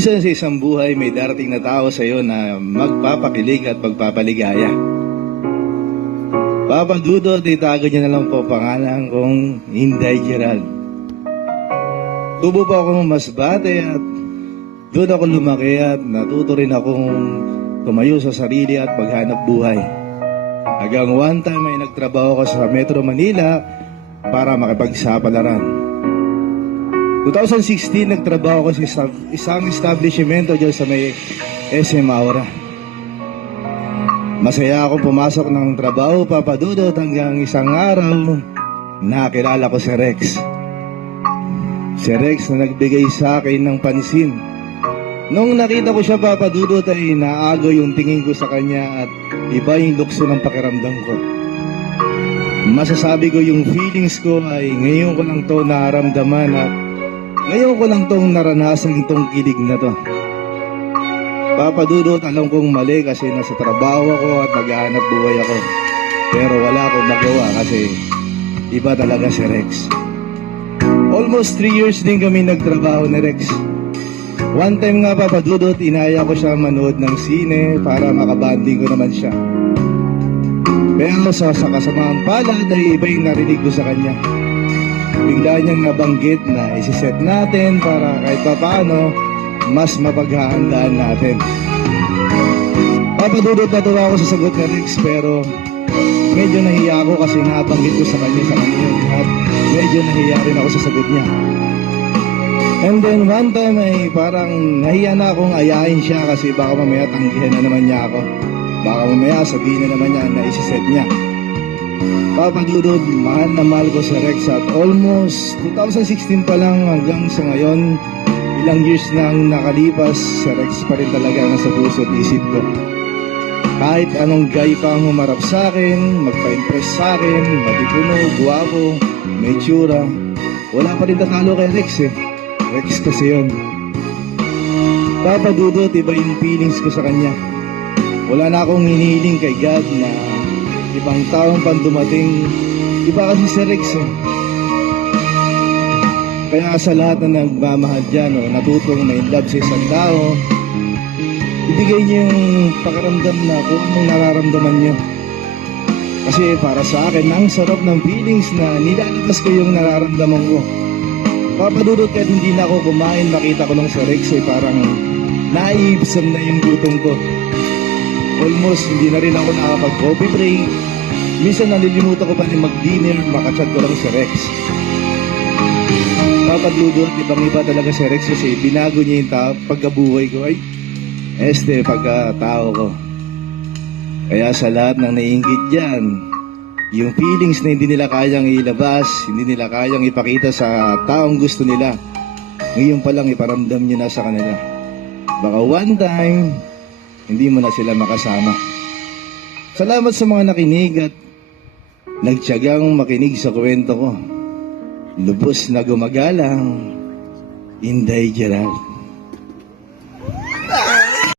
Minsan sa isang buhay may darating na tao sa iyo na magpapakilig at magpapaligaya. Papa Dudut, itago niya na lang po pangalan kong Inday Gerald. Tubo po ako mas bate at doon ako lumaki at natuto rin akong tumayo sa sarili at maghanap buhay. Hanggang one time ay nagtrabaho ko sa Metro Manila para makipagsapalaran. 2016, nagtrabaho ko sa isang establishmento dyan sa may SM Aura. Masaya akong pumasok ng trabaho, Papa Dudut, hanggang isang araw, nakilala ko si Rex. Si Rex na nagbigay sa akin ng pansin. Nung nakita ko siya, Papa Dudut, ay naago yung tingin ko sa kanya at iba yung lukso ng pakiramdam ko. Masasabi ko yung feelings ko ay ngayon ko lang to naramdaman at ngayon ko lang tong naranasan itong kilig na to. Papa Dudut, alam kong mali kasi nasa trabaho ako at naghahanap buhay ako. Pero wala akong magawa kasi iba talaga si Rex. Almost 3 years din kami nagtrabaho ni Rex. One time nga, Papa Dudut, inaya ko siya manood ng sine para makabanding ko naman siya. Pero sa kasamaang palad ay iba yung narinig ko sa kanya. Bigla niyang nabanggit na isiset natin para kahit paano mas mapaghahandaan natin. Papa Dudut, natuwa ako sa sagot ni Rex pero medyo nahiya ako kasi nabanggit ko sa kanya at medyo nahiya rin ako sa sagot niya. And then one time ay parang nahiya na akong ayain siya kasi baka mamaya tanggihan na naman niya ako. Baka mamaya sabihin na naman niya na isiset niya. Papa Dudut, mahal na mahal ko si Rex at almost 2016 pa lang hanggang sa ngayon, ilang years nang nakalipas, si Rex pa rin talaga nasa puso at isip ko. Kahit anong guy pa ang humarap sa akin, magpa-impress sa akin, matipuno, guwapo, may tsura, wala pa rin tatalo kay Rex eh. Rex kasi yun. Papa Dudut, iba yung feelings ko sa kanya. Wala na akong hinihiling kay God na ibang taong pang dumating. Iba kasi si Rex eh. Kaya sa lahat na nagmamahal dyan, natutong may love sa isang tao, ibigay niyo yung pakiramdam na kung anong nararamdaman niyo. Kasi para sa akin, ang sarap ng feelings na nilalabas ko yung nararamdaman ko. Papa Dudut, kahit hindi na ako kumain, makita ko lang sa Rex eh, parang naiibsam na yung gutom ko. Almost hindi na rin ako nakapag-coffee break. Minsan nalilimutan ko pa rin mag-dinner, makachat ko lang si Rex. Papa Dudut, ibang-iba talaga si Rex kasi binago niya yung pagkabuhay ko. Ay, pagkatao ko. Kaya sa lahat ng naiinggit dyan, yung feelings na hindi nila kayang ilabas, hindi nila kayang ipakita sa taong gusto nila, ngayon pa lang iparamdam nyo na sa kanila. Baka one time, hindi mo na sila makasama. Salamat sa mga nakinig at nagtiyagang makinig sa kwento ko. Lubos na gumagalang, Inday Gerald.